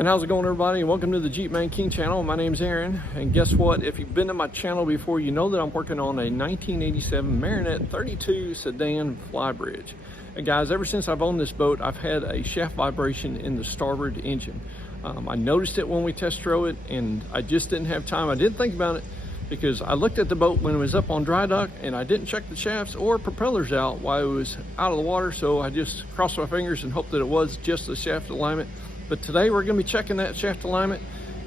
And how's it going, everybody? Welcome to the Jeep Man King channel. My name's Aaron, and guess what? If you've been to my channel before, you know that I'm working on a 1987 Marinette 32 sedan flybridge. And guys, ever since I've owned this boat, I've had a shaft vibration in the starboard engine. I noticed it when we test drove it, and I just didn't have time. I didn't think about it because I looked at the boat when it was up on dry dock, and I didn't check the shafts or propellers out while it was out of the water. So I just crossed my fingers and hoped that it was just the shaft alignment. But today we're going to be checking that shaft alignment,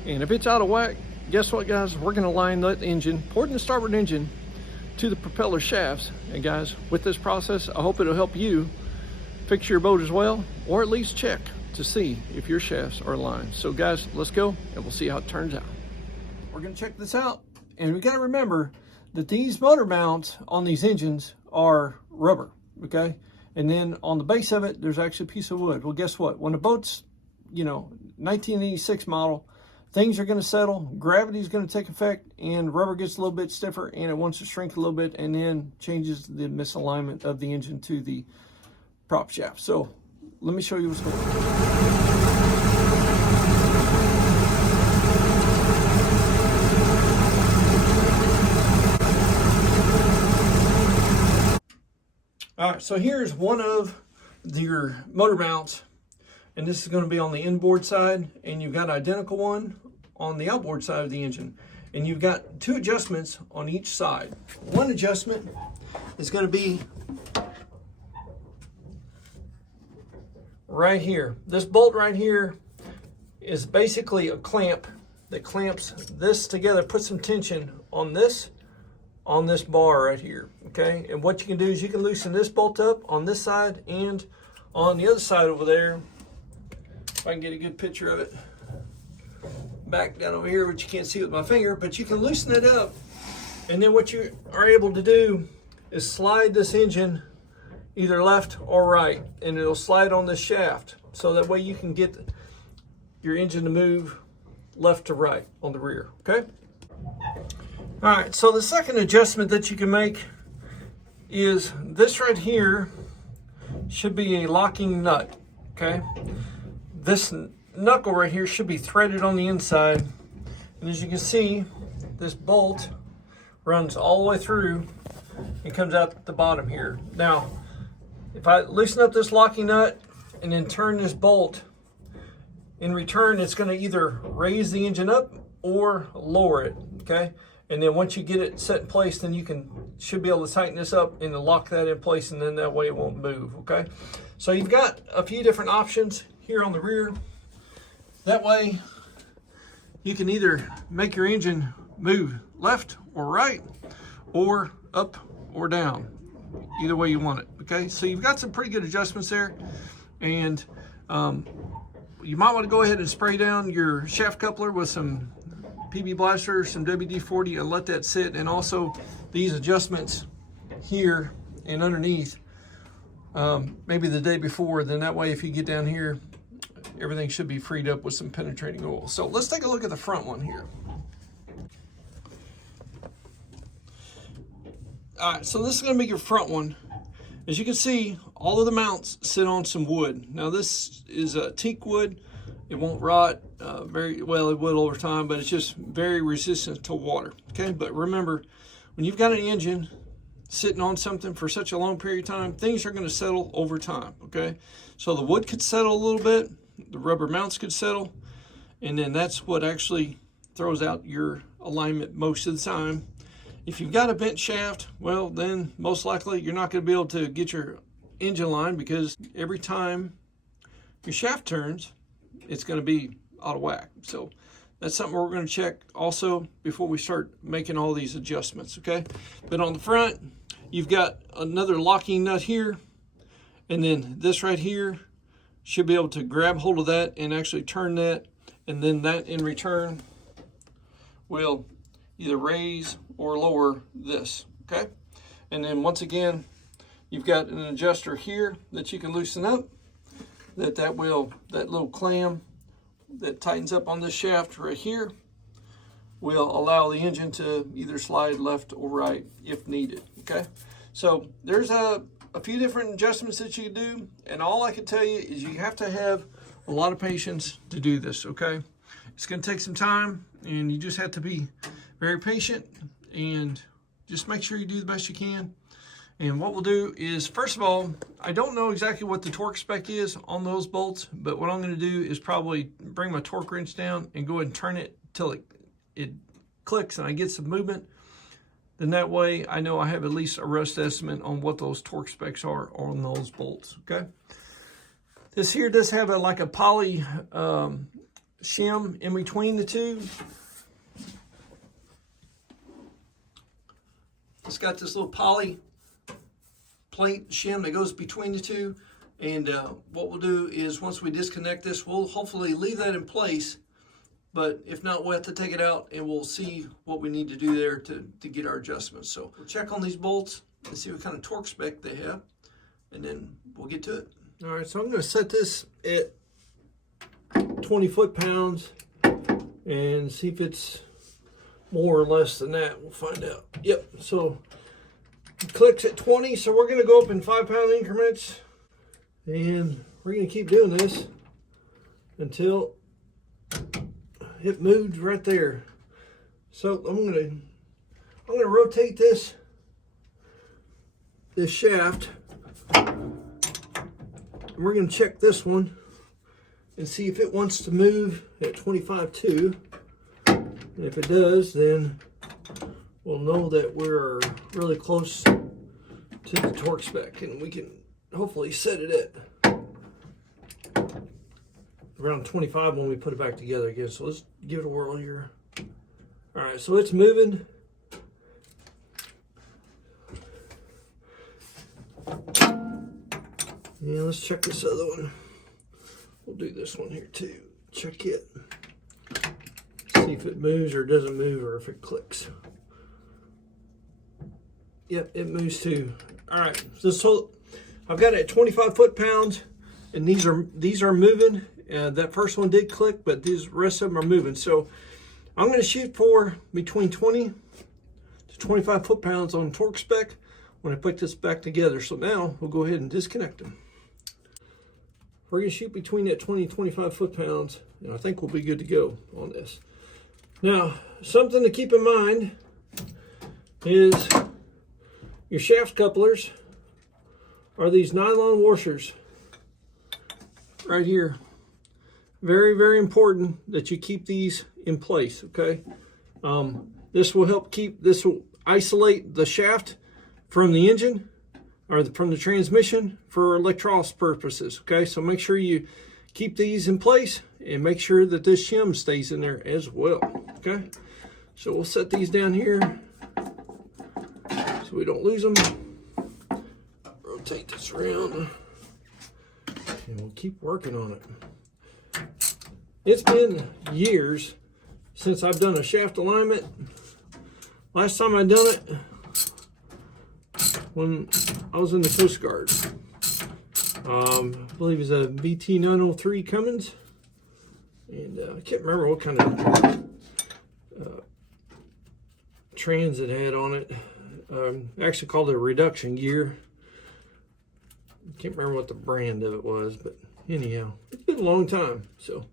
and if it's out of whack, guess what, guys? We're going to line that engine, port in the starboard engine, to the propeller shafts. And guys, with this process, I hope it'll help you fix your boat as well, or at least check to see if your shafts are aligned. So guys, let's go and we'll see how it turns out. We're going to check this out, and we got to remember that these motor mounts on these engines are rubber, okay? And then on the base of it, there's actually a piece of wood. Well, guess what? When the boat's 1986 model, things are going to settle, gravity is going to take effect, and rubber gets a little bit stiffer, and it wants to shrink a little bit, and then changes the misalignment of the engine to the prop shaft. So let me show you what's going on. All right, so here's one of your motor mounts. And this is going to be on the inboard side, and you've got an identical one on the outboard side of the engine. And you've got two adjustments on each side. One adjustment is going to be right here. This bolt right here is basically a clamp that clamps this together, puts some tension on this bar right here, okay? And what you can do is you can loosen this bolt up on this side and on the other side over there. If I can get a good picture of it back down over here, which you can't see with my finger, but you can loosen it up, and then what you are able to do is slide this engine either left or right, and it'll slide on this shaft, so that way you can get your engine to move left to right on the rear, okay? All right, so the second adjustment that you can make is this right here should be a locking nut, okay? This knuckle right here should be threaded on the inside, and as you can see, this bolt runs all the way through and comes out the bottom here. Now, if I loosen up this locking nut and then turn this bolt, in return it's going to either raise the engine up or lower it, okay? And then once you get it set in place, then you should be able to tighten this up and lock that in place, and then that way it won't move, okay? So you've got a few different options here on the rear. That way you can either make your engine move left or right, or up or down, either way you want it, okay? So you've got some pretty good adjustments there, and you might want to go ahead and spray down your shaft coupler with some PB Blaster, some WD-40, and let that sit. And also these adjustments here and underneath, maybe the day before, then that way if you get down here, everything should be freed up with some penetrating oil. So let's take a look at the front one here. All right, so this is going to be your front one. As you can see, all of the mounts sit on some wood. Now this is a teak wood. It won't rot very well. It will over time, but it's just very resistant to water, okay? But remember, when you've got an engine sitting on something for such a long period of time, things are going to settle over time, okay? So the wood could settle a little bit, the rubber mounts could settle, and then that's what actually throws out your alignment most of the time. If you've got a bent shaft, well, then most likely you're not going to be able to get your engine line, because every time your shaft turns, it's going to be out of whack. So that's something we're going to check also before we start making all these adjustments, okay? But on the front, you've got another locking nut here, and then this right here should be able to grab hold of that and actually turn that, and then that in return will either raise or lower this, okay? And then once again, you've got an adjuster here that you can loosen up, that little clam that tightens up on this shaft right here will allow the engine to either slide left or right if needed, okay? So there's a few different adjustments that you can do, and all I can tell you is you have to have a lot of patience to do this, okay? It's gonna take some time, and you just have to be very patient and just make sure you do the best you can. And what we'll do is, first of all, I don't know exactly what the torque spec is on those bolts, but what I'm gonna do is probably bring my torque wrench down and go ahead and turn it till it clicks and I get some movement. Then that way I know I have at least a rough estimate on what those torque specs are on those bolts, okay? This here does have like a poly shim in between the two. It's got this little poly plate shim that goes between the two. And what we'll do is once we disconnect this, we'll hopefully leave that in place. But if not, we'll have to take it out and we'll see what we need to do there to get our adjustments. So we'll check on these bolts and see what kind of torque spec they have, and then we'll get to it. All right, so I'm going to set this at 20 foot-pounds and see if it's more or less than that. We'll find out. Yep, so it clicks at 20, so we're going to go up in 5-pound increments, and we're going to keep doing this until it moves right there. So I'm gonna rotate this shaft. We're gonna check this one and see if it wants to move at 25.2. And if it does, then we'll know that we're really close to the torque spec, and we can hopefully set it at around 25 when we put it back together again. So let's give it a whirl here. All right, so it's moving. Yeah, let's check this other one. We'll do this one here too. Check it. See if it moves or doesn't move, or if it clicks. Yep, it moves too. All right, so I've got it at 25 foot-pounds, and these are moving. That first one did click, but these rest of them are moving. So I'm going to shoot for between 20 to 25 foot-pounds on torque spec when I put this back together. So now we'll go ahead and disconnect them. We're going to shoot between that 20 and 25 foot-pounds, and I think we'll be good to go on this. Now, something to keep in mind is your shaft couplers are these nylon washers right here. Very, very important that you keep these in place, okay? This will isolate the shaft from the engine or from the transmission for electrolysis purposes, okay? So make sure you keep these in place and make sure that this shim stays in there as well, okay? So we'll set these down here so we don't lose them. Rotate this around and we'll keep working on it. It's been years since I've done a shaft alignment. Last time I done it when I was in the Coast Guard. I believe it was a BT-903 Cummins. And I can't remember what kind of trans it had on it. Actually called it a reduction gear. Can't remember what the brand of it was, but anyhow, it's been a long time. So.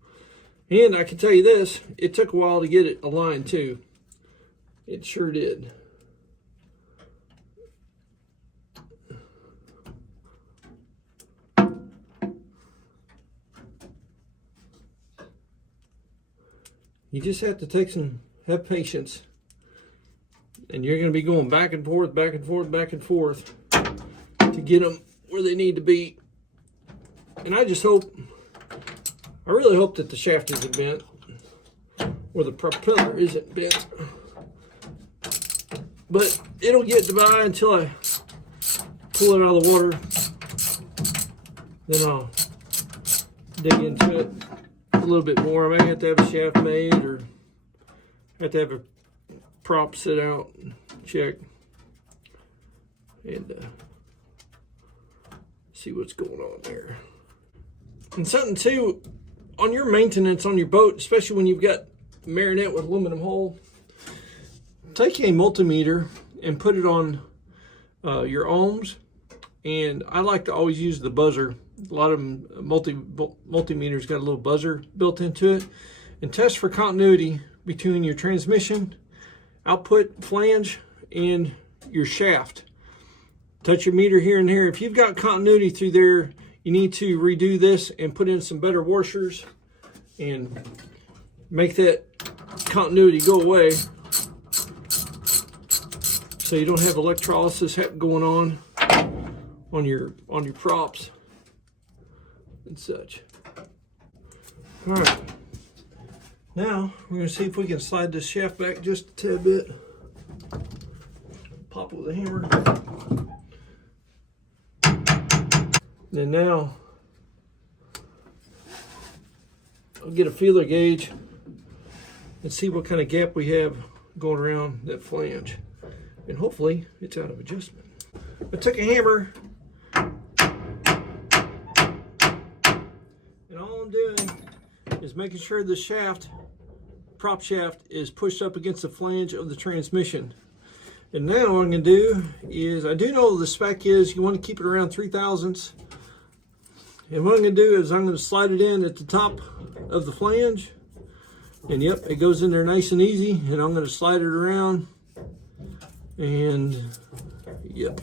And I can tell you this, it took a while to get it aligned too. It sure did. You just have to have patience. And you're going to be going back and forth, back and forth, back and forth to get them where they need to be. And I really hope that the shaft isn't bent, or the propeller isn't bent. But it'll get by until I pull it out of the water. Then I'll dig into it a little bit more. I may have to have a shaft made, or have to have a prop sit out, check, and see what's going on there. And something too, on your maintenance on your boat, especially when you've got Marinette with aluminum hull, take a multimeter and put it on your ohms. And I like to always use the buzzer A lot of them, multimeters got a little buzzer built into it. And test for continuity between your transmission output flange and your shaft. Touch your meter here and here. If you've got continuity through there, you need to redo this and put in some better washers and make that continuity go away, so you don't have electrolysis going on your props and such. All right, now we're going to see if we can slide this shaft back just a tad bit. Pop it with a hammer. And now I'll get a feeler gauge and see what kind of gap we have going around that flange. And hopefully it's out of adjustment. I took a hammer, and all I'm doing is making sure the shaft, prop shaft, is pushed up against the flange of the transmission. And now what I'm going to do is, I do know the spec is you want to keep it around 3/1000ths. And what I'm going to do is I'm going to slide it in at the top of the flange. And yep, it goes in there nice and easy. And I'm going to slide it around. And yep.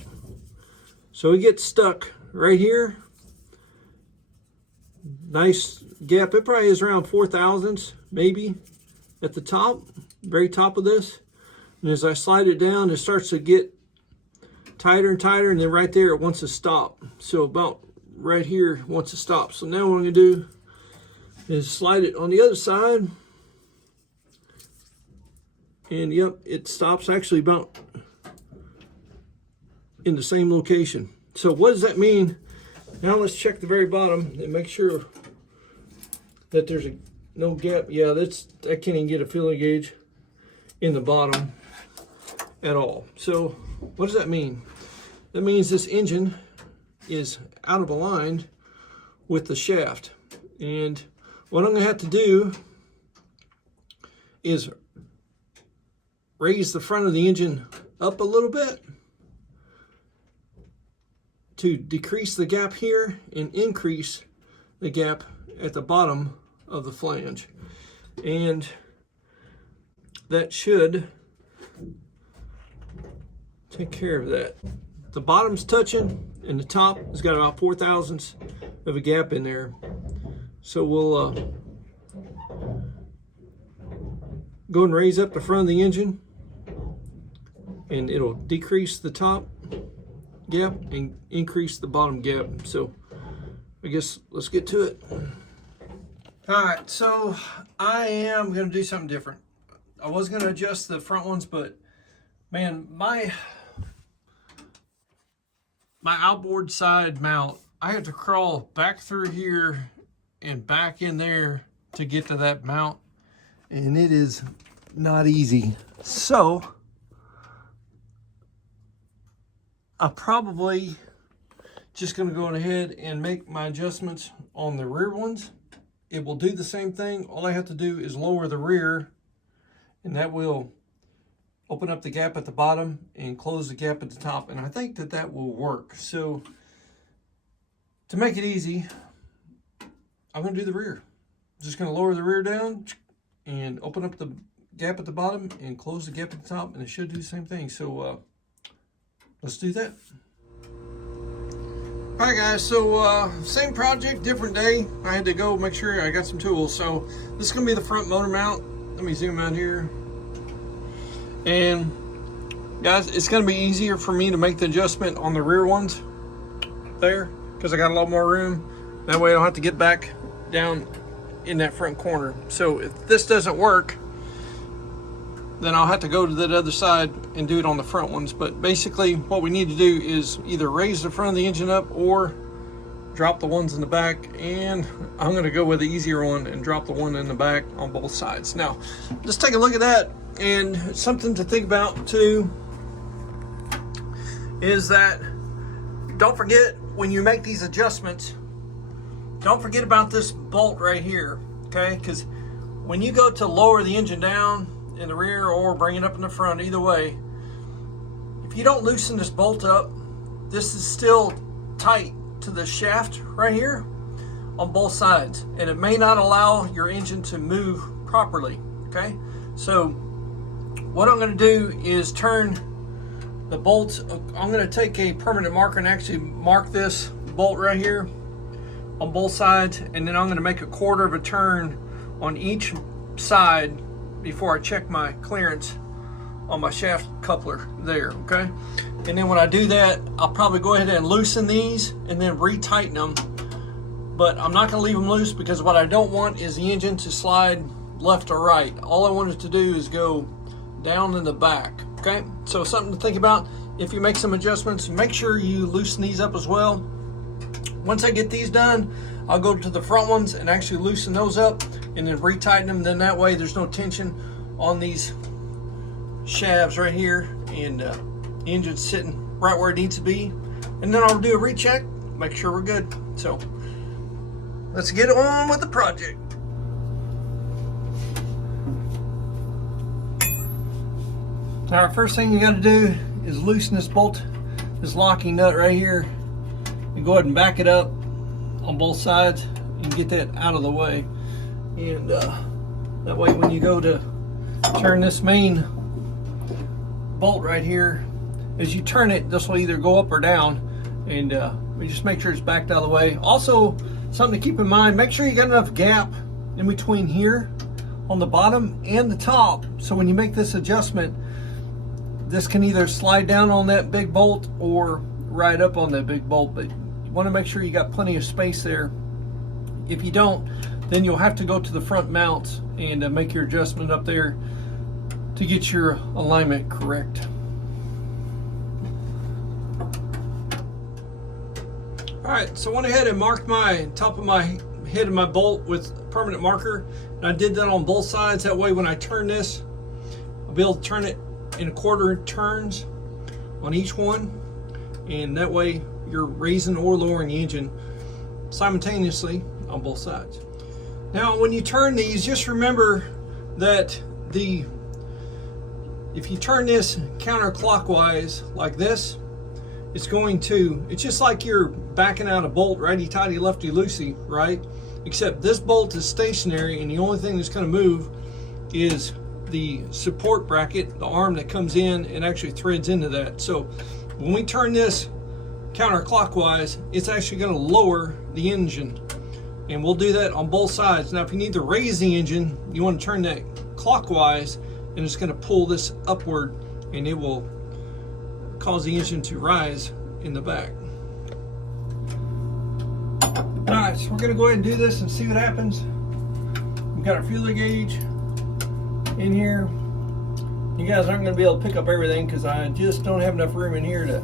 So it gets stuck right here. Nice gap. It probably is around 4/1000ths, maybe, at the top, very top of this. And as I slide it down, it starts to get tighter and tighter. And then right there, it wants to stop. So about right here wants to stop. So now what I'm going to do is slide it on the other side. And yep, it stops actually about in the same location. So what does that mean? Now let's check the very bottom and make sure that there's no gap. Yeah, I can't even get a feeler gauge in the bottom at all. So what does that mean? That means this engine is out of aligned with the shaft. And what I'm going to have to do is raise the front of the engine up a little bit to decrease the gap here and increase the gap at the bottom of the flange. And that should take care of that. The bottom's touching and the top has got about 4/1000ths of a gap in there. So we'll go and raise up the front of the engine, and it'll decrease the top gap and increase the bottom gap. So I guess let's get to it. All right, so I am going to do something different. I was going to adjust the front ones, but man, my outboard side mount, I had to crawl back through here and back in there to get to that mount, and it is not easy. So I'm probably just going to go ahead and make my adjustments on the rear ones. It will do the same thing. All I have to do is lower the rear, and that will open up the gap at the bottom and close the gap at the top. And I think that that will work. So to make it easy, I'm going to do the rear. I'm just going to lower the rear down and open up the gap at the bottom and close the gap at the top, and it should do the same thing. So let's do that. All right, guys, so same project, different day. I had to go make sure I got some tools. So this is going to be the front motor mount. Let me zoom out here. And guys, it's going to be easier for me to make the adjustment on the rear ones there because I got a lot more room. That way I don't have to get back down in that front corner. So if this doesn't work, then I'll have to go to that other side and do it on the front ones. But basically what we need to do is either raise the front of the engine up or drop the ones in the back. And I'm going to go with the easier one and drop the one in the back on both sides. Now, let's take a look at that. And something to think about too is that don't forget when you make these adjustments, don't forget about this bolt right here, okay? Because when you go to lower the engine down in the rear or bring it up in the front, either way, if you don't loosen this bolt up, this is still tight to the shaft right here on both sides, and it may not allow your engine to move properly, okay? So what I'm going to do is turn the bolts. I'm going to take a permanent marker and actually mark this bolt right here on both sides, and then I'm going to make a quarter of a turn on each side before I check my clearance on my shaft coupler there, okay? And then when I do that, I'll probably go ahead and loosen these and then retighten them. But I'm not going to leave them loose, because what I don't want is the engine to slide left or right. All I want it to do is go down in the back, okay? So something to think about. If you make some adjustments, make sure you loosen these up as well. Once I get these done, I'll go to the front ones and actually loosen those up and then retighten them. Then that way there's no tension on these shafts right here, and the engine's sitting right where it needs to be. And then I'll do a recheck, make sure we're good. So let's get on with the project. All right, first thing you got to do is loosen this bolt, this locking nut right here, and go ahead and back it up on both sides and get that out of the way. And that way when you go to turn this main bolt right here, as you turn it, this will either go up or down, and we just make sure it's backed out of the way. Also, something to keep in mind, make sure you got enough gap in between here on the bottom and the top, so when you make this adjustment, this can either slide down on that big bolt or right up on that big bolt. But you want to make sure you got plenty of space there. If you don't, then you'll have to go to the front mounts and make your adjustment up there to get your alignment correct. All right, so I went ahead and marked my top of my head of my bolt with a permanent marker, and I did that on both sides. That way when I turn this, I'll be able to turn it in a quarter turns on each one, and that way you're raising or lowering the engine simultaneously on both sides. Now when you turn these, just remember that if you turn this counterclockwise like this, it's just like you're backing out a bolt righty tighty lefty loosey, right? Except this bolt is stationary, and the only thing that's going to move is the support bracket, the arm that comes in and actually threads into that. So when we turn this counterclockwise, it's actually going to lower the engine, and we'll do that on both sides. Now if you need to raise the engine, you want to turn that clockwise, and it's going to pull this upward, and it will cause the engine to rise in the back. All right, so we're going to go ahead and do this and see what happens. We've got our fuel gauge in here. You guys aren't going to be able to pick up everything because I just don't have enough room in here to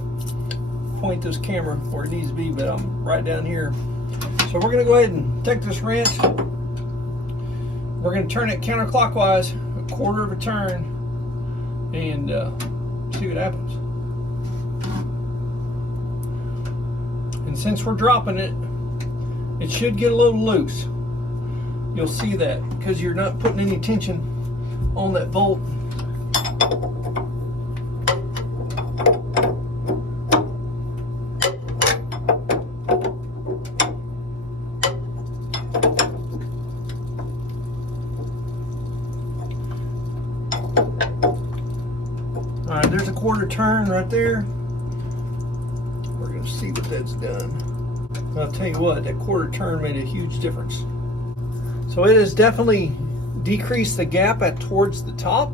point this camera where it needs to be, but I'm right down here. So we're going to go ahead and take this wrench. We're going to turn it counterclockwise, a quarter of a turn, and see what happens. And since we're dropping it, it should get a little loose. You'll see that because you're not putting any tension on that bolt. All right, there's a quarter turn right there. We're going to see what that's done. I'll tell you what, that quarter turn made a huge difference. So it has definitely decreased the gap towards the top,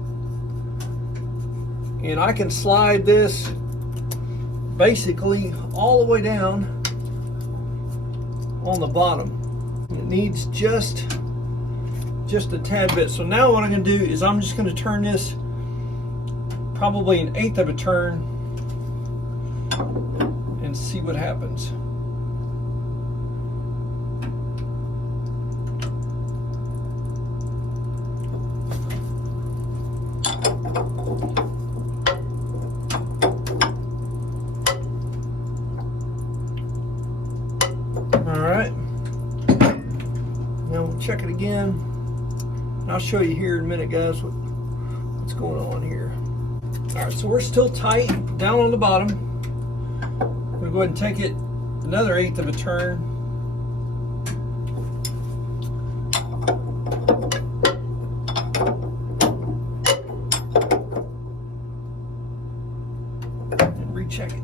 and I can slide this basically all the way down on the bottom. It needs just a tad bit. So now what I'm going to do is I'm just going to turn this probably 1/8 of a turn and see what happens. Check it again, and I'll show you here in a minute, guys, what's going on here. All right, so we're still tight down on the bottom. I'm gonna go ahead and take it another 1/8 of a turn. And recheck it.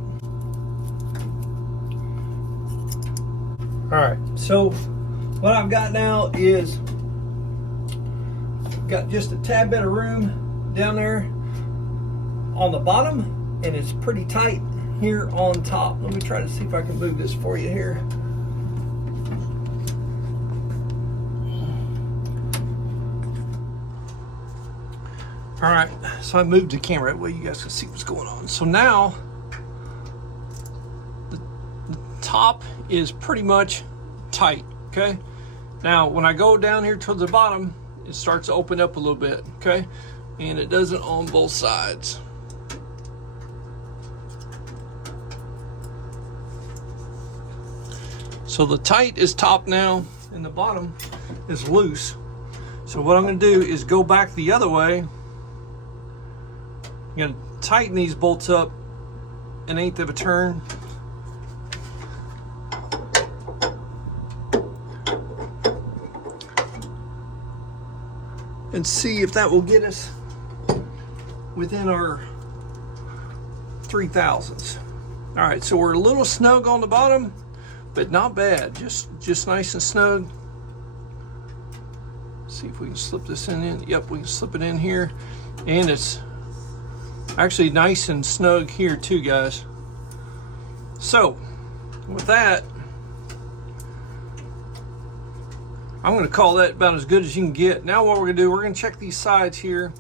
All right, so what I've got now is got just a tad bit of room down there on the bottom, and it's pretty tight here on top. Let me try to see if I can move this for you here. All right, so I moved the camera that way you guys can see what's going on. So now the top is pretty much tight, okay? Now when I go down here towards the bottom, it starts to open up a little bit, okay? And it doesn't on both sides. So the tight is top now, and the bottom is loose. So what I'm gonna do is go back the other way. I'm gonna tighten these bolts up 1/8 of a turn. And see if that will get us within our 3,000s. All right, so we're a little snug on the bottom, but not bad, just nice and snug. See if we can slip this in. Yep, we can slip it in here. And it's actually nice and snug here too, guys. So with that, I'm gonna call that about as good as you can get. Now what we're gonna do, we're gonna check these sides here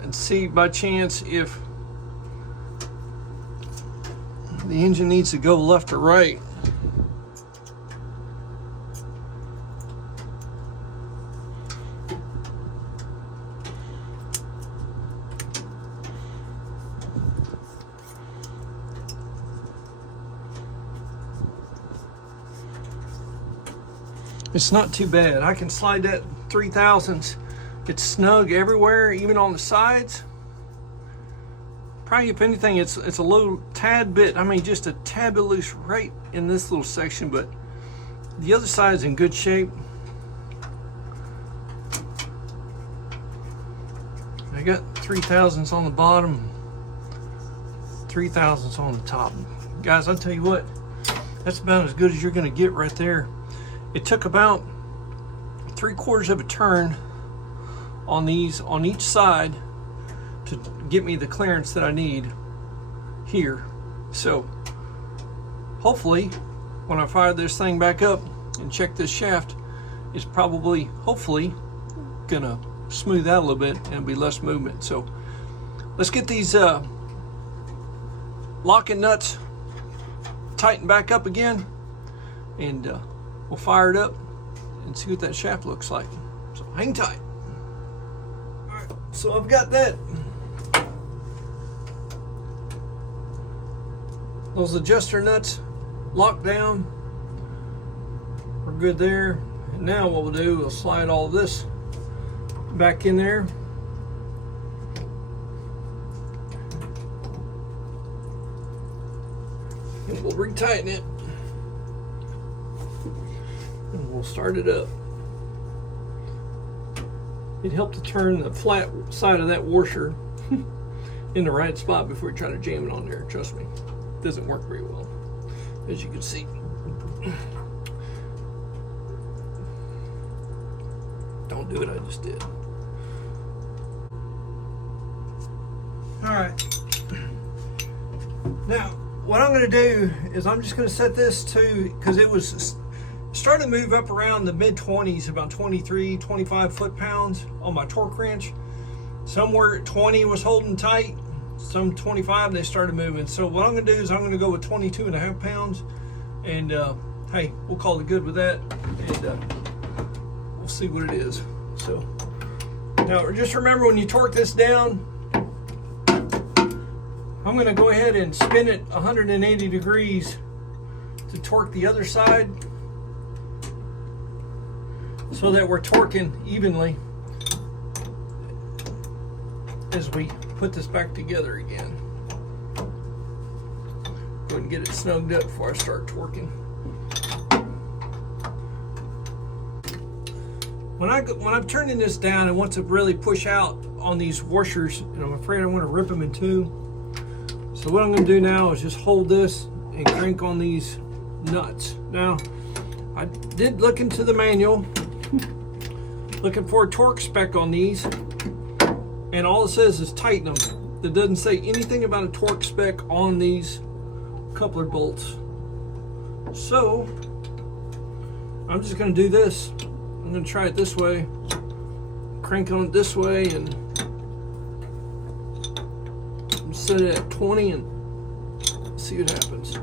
and see by chance if the engine needs to go left or right. It's not too bad. I can slide that 3,000s. It's snug everywhere, even on the sides. Probably, if anything, it's a little tad bit, I mean, just a tad bit loose right in this little section, but the other side is in good shape. I got 3,000s on the bottom, 3,000s on the top. Guys, I'll tell you what, that's about as good as you're gonna get right there. It took about 3/4 of a turn on these on each side to get me the clearance that I need here. So hopefully when I fire this thing back up and check this shaft, it's probably, hopefully, gonna smooth out a little bit and be less movement. So let's get these locking nuts tightened back up again, and we'll fire it up and see what that shaft looks like. So hang tight. All right, so I've got that. Those adjuster nuts locked down. We're good there. And now what we'll do, we'll slide all this back in there. And we'll retighten it. And we'll start it up. It helped to turn the flat side of that washer in the right spot before you try to jam it on there. Trust me, it doesn't work very well, as you can see. Don't do it, I just did. All right. Now, what I'm gonna do is I'm just gonna set this to, because it was starting to move up around the mid-20s, about 23, 25 foot-pounds on my torque wrench. Somewhere 20 was holding tight, some 25, they started moving. So what I'm gonna do is I'm gonna go with 22.5 pounds, and hey, we'll call it good with that, and we'll see what it is. So now just remember, when you torque this down, I'm gonna go ahead and spin it 180 degrees to torque the other side, so that we're torquing evenly as we put this back together again. ahead and get it snugged up before I start torquing. When I'm turning this down and want to really push out on these washers, and I'm afraid I want to rip them in two. So what I'm going to do now is just hold this and crank on these nuts. Now, I did look into the manual, looking for a torque spec on these, and all it says is tighten them. It doesn't say anything about a torque spec on these coupler bolts. So, I'm just going to do this. I'm going to try it this way, crank on it this way, and set it at 20 and see what happens.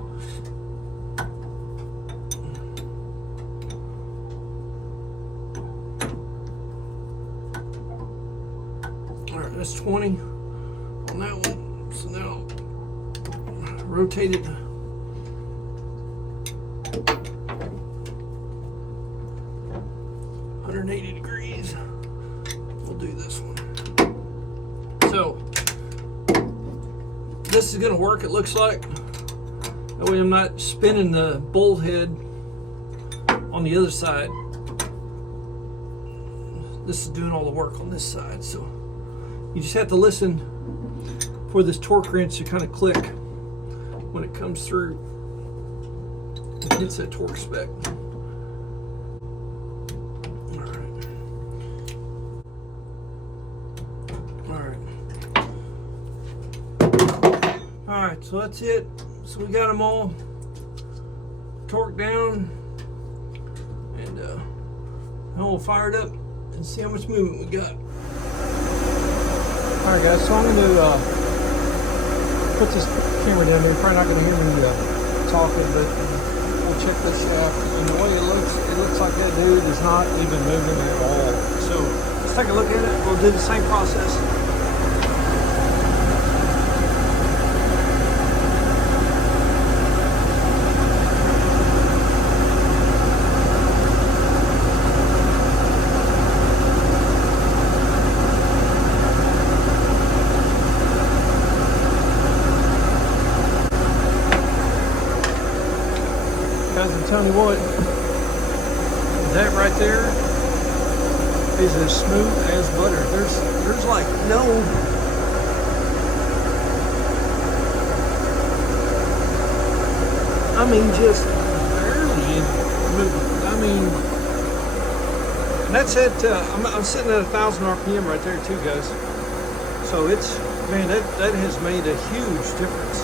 Alright, that's 20 on that one. So now rotate it. Degrees. We'll do this one. So this is going to work, it looks like. That way I'm not spinning the bolt head on the other side. This is doing all the work on this side. So you just have to listen for this torque wrench to kind of click when it comes through and hits that torque spec. Alright, so that's it. So we got them all torqued down, and now we'll fire it up and see how much movement we got. Alright guys, so I'm going to put this camera down there. You're probably not going to hear me talking, but we'll check this shaft. And the way it looks like that dude is not even moving at all. So let's take a look at it. We'll do the same process. Guys, I'm telling you what, that right there is as smooth as butter. There's like no just barely any movement. And that's at I'm sitting at 1,000 RPM right there too, guys. So it's, man, that has made a huge difference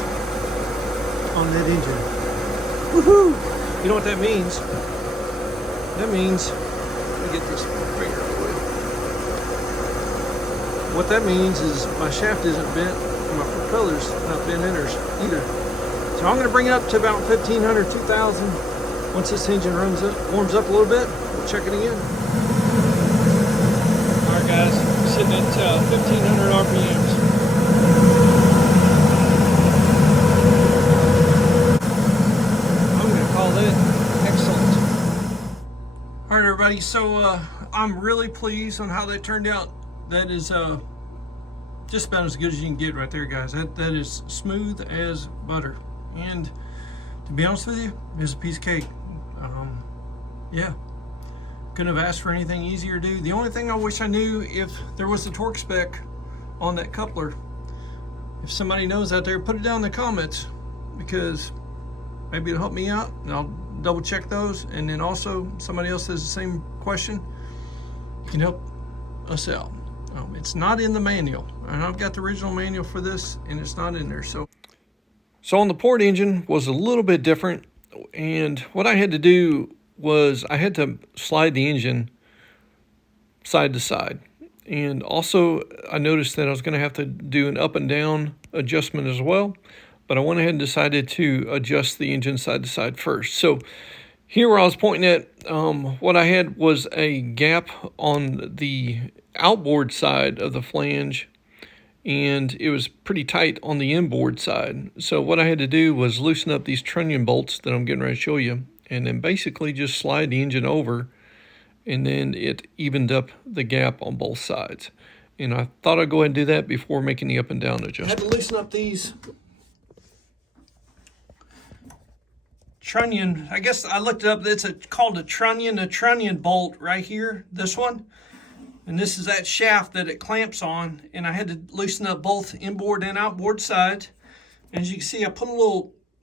on that engine. Woohoo! You know what that means? That means, let me get this finger out of the way. What that means is my shaft isn't bent, and my propeller's not bent either. So I'm going to bring it up to about 1,500, 2,000. Once this engine warms up a little bit, we'll check it again. All right, guys, I'm sitting at 1,500 RPMs. Excellent. All right, everybody, so I'm really pleased on how that turned out. That is just about as good as you can get right there, guys. That is smooth as butter, and to be honest with you, it's a piece of cake. Yeah, couldn't have asked for anything easier to do. The only thing I wish I knew, if there was a torque spec on that coupler. If somebody knows out there, put it down in the comments, because maybe it'll help me out, and I'll double check those. And then also, somebody else has the same question, you can help us out. It's not in the manual, and I've got the original manual for this, and it's not in there. So on the port engine was a little bit different, and what I had to do was I had to slide the engine side to side. And also, I noticed that I was going to have to do an up and down adjustment as well. But I went ahead and decided to adjust the engine side to side first. So here where I was pointing at, what I had was a gap on the outboard side of the flange, and it was pretty tight on the inboard side. So what I had to do was loosen up these trunnion bolts that I'm getting ready to show you, and then basically just slide the engine over, and then it evened up the gap on both sides. And I thought I'd go ahead and do that before making the up and down adjustment. I had to loosen up these trunnion. I guess I looked it up. It's called a trunnion bolt right here, this one. And this is that shaft that it clamps on. And I had to loosen up both inboard and outboard sides. And as you can see, I put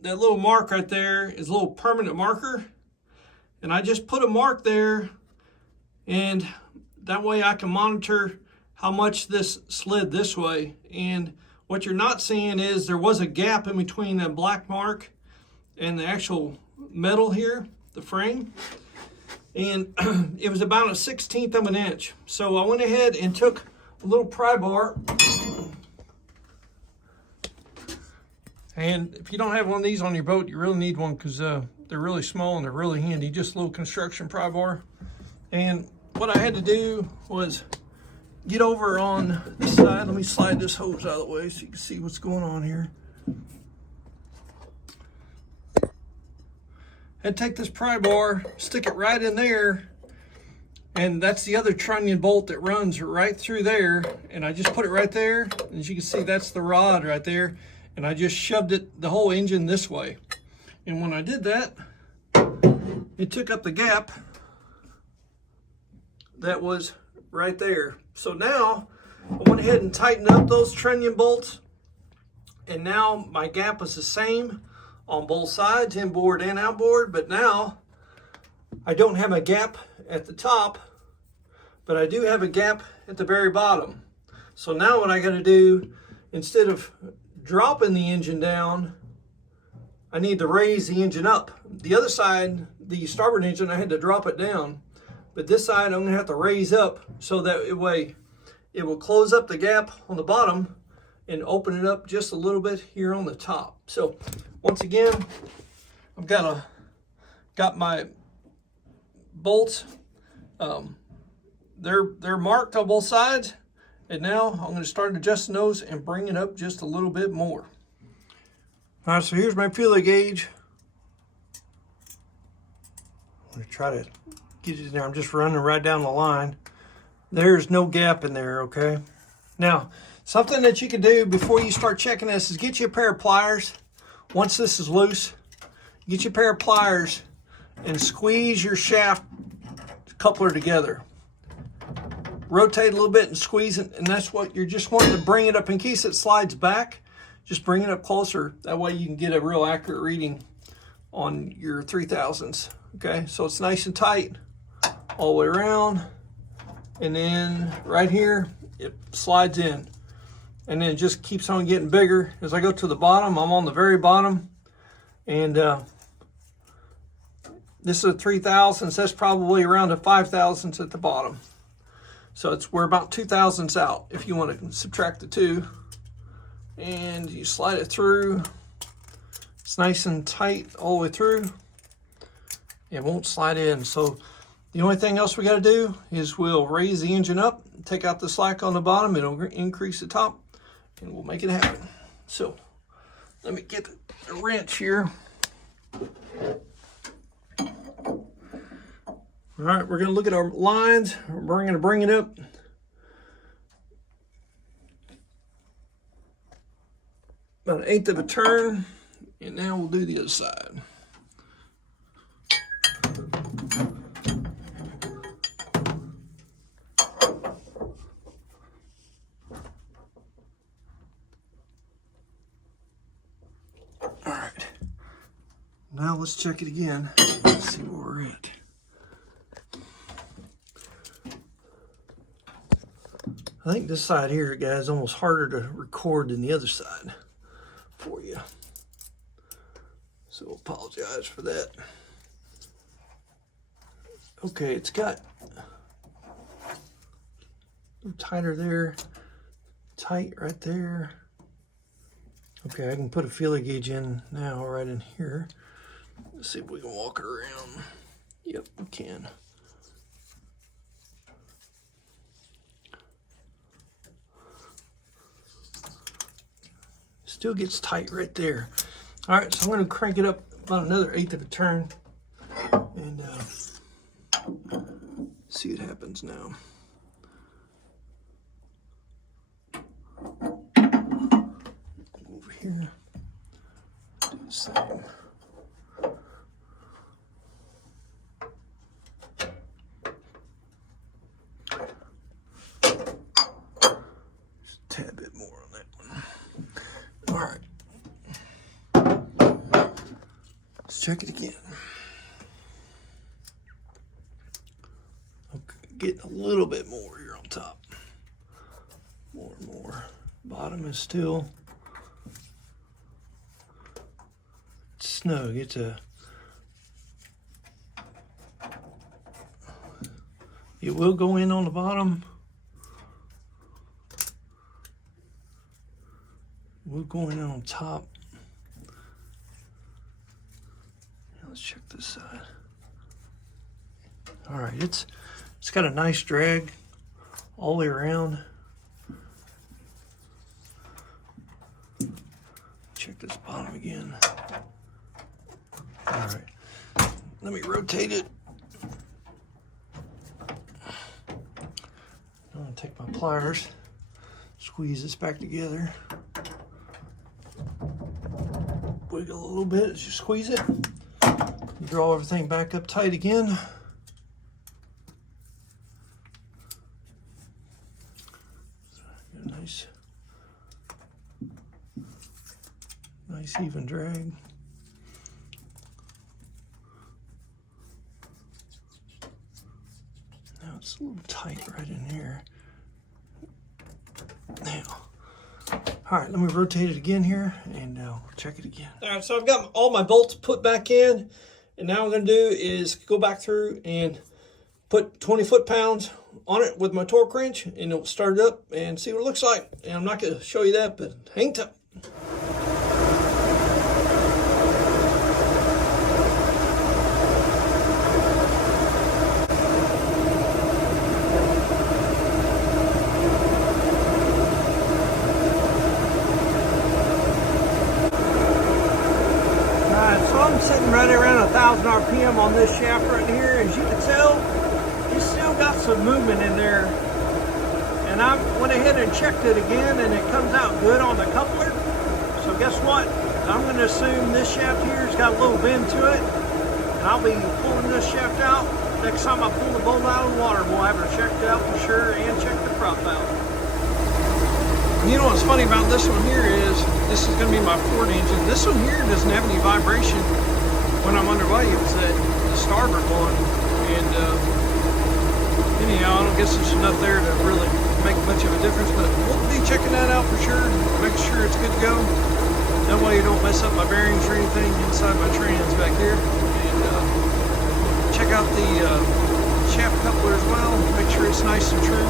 that little mark right there is a little permanent marker. And I just put a mark there, and that way I can monitor how much this slid this way. And what you're not seeing is there was a gap in between that black mark and the actual metal here, the frame. And it was about 1/16 of an inch. So I went ahead and took a little pry bar. And if you don't have one of these on your boat, you really need one, because they're really small and they're really handy. Just a little construction pry bar. And what I had to do was get over on this side. Let me slide this hose out of the way so you can see what's going on here. And take this pry bar, stick it right in there, and that's the other trunnion bolt that runs right through there. And I just put it right there. As you can see, that's the rod right there. And I just shoved it, the whole engine, this way. And when I did that, it took up the gap that was right there. So now I went ahead and tightened up those trunnion bolts, and now my gap is the same on both sides, inboard and outboard. But now I don't have a gap at the top, but I do have a gap at the very bottom. So now what I got to do, instead of dropping the engine down, I need to raise the engine up. The other side, the starboard engine, I had to drop it down, but this side I'm gonna have to raise up, so that way it will close up the gap on the bottom and open it up just a little bit here on the top. So once again, I've got my bolts. They're marked on both sides. And now I'm going to start adjusting those and bring it up just a little bit more. All right, so here's my feeler gauge. I'm going to try to get it in there. I'm just running right down the line. There's no gap in there, okay? Now, something that you can do before you start checking this is get you a pair of pliers. Once this is loose, get you a pair of pliers and squeeze your shaft coupler together. Rotate a little bit and squeeze it, and that's what you're just wanting to bring it up. In case it slides back, just bring it up closer. That way you can get a real accurate reading on your 3000s. Okay, so it's nice and tight all the way around, and then right here it slides in, and then it just keeps on getting bigger. As I go to the bottom, I'm on the very bottom, and this is a 3000s. That's probably around a 5000s at the bottom. So we're about 2,000ths out if you want to subtract the two. And you slide it through. It's nice and tight all the way through. It won't slide in. So the only thing else we got to do is we'll raise the engine up, take out the slack on the bottom, it'll increase the top, and we'll make it happen. So let me get the wrench here. All right, we're going to look at our lines. We're going to bring it up about 1/8 of a turn, and now we'll do the other side. All right, now let's check it again. Let's see where we're at. I think this side here, guys, is almost harder to record than the other side for you. So apologize for that. Okay, it's got a little tighter there, tight right there. Okay, I can put a feeler gauge in now right in here. Let's see if we can walk it around. Yep, we can. Still gets tight right there. All right, so I'm going to crank it up about another 1/8 of a turn and see what happens now. Over here, do the same. Let's check it again. Okay, getting a little bit more here on top. More and more. Bottom is still snug. It will go in on the bottom. We're going on top. Now let's check this side. All right, it's got a nice drag all the way around. Check this bottom again. All right, let me rotate it. I'm gonna take my pliers, squeeze this back together. Wiggle a little bit as you squeeze it. Draw everything back up tight again. Nice even drag. Now it's a little tight right in here. Now, all right, let me rotate it again here and we'll check it again. All right, so I've got all my bolts put back in, and now what I'm gonna do is go back through and put 20 foot-pounds on it with my torque wrench, and it'll start it up and see what it looks like. And I'm not gonna show you that, but hang tight. Sitting right around 1,000 RPM on this shaft right here. As you can tell, it's still got some movement in there. And I went ahead and checked it again, and it comes out good on the coupler. So guess what? I'm going to assume this shaft here has got a little bend to it, and I'll be pulling this shaft out. Next time I pull the bolt out of the water, we'll have it checked out for sure and check the prop out. You know what's funny about this one here is, this is going to be my Ford engine. This one here doesn't have any vibration when I'm underway. It's the starboard one. And anyhow, I don't guess there's enough there to really make much of a difference, but we'll be checking that out for sure, make sure it's good to go. That way you don't mess up my bearings or anything inside my trans back here. And check out the shaft coupler as well, make sure it's nice and true.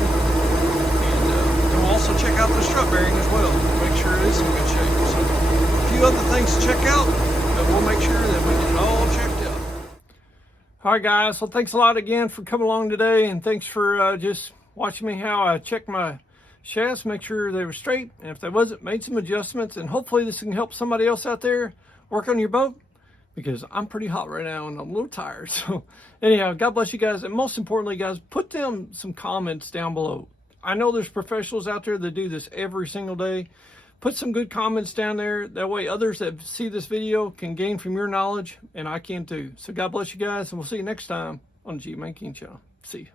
We'll also check out the strut bearing as well, make sure it is in good shape. So a few other things to check out, but we'll make sure that we get it all checked out. All right, guys, well, thanks a lot again for coming along today, and thanks for just watching me how I checked my shafts, make sure they were straight, and if they wasn't, made some adjustments, and hopefully this can help somebody else out there work on your boat, because I'm pretty hot right now and I'm a little tired. So anyhow, God bless you guys, and most importantly, guys, put them some comments down below. I know there's professionals out there that do this every single day. Put some good comments down there. That way others that see this video can gain from your knowledge, and I can too. So God bless you guys, and we'll see you next time on the G Man King Channel. See you.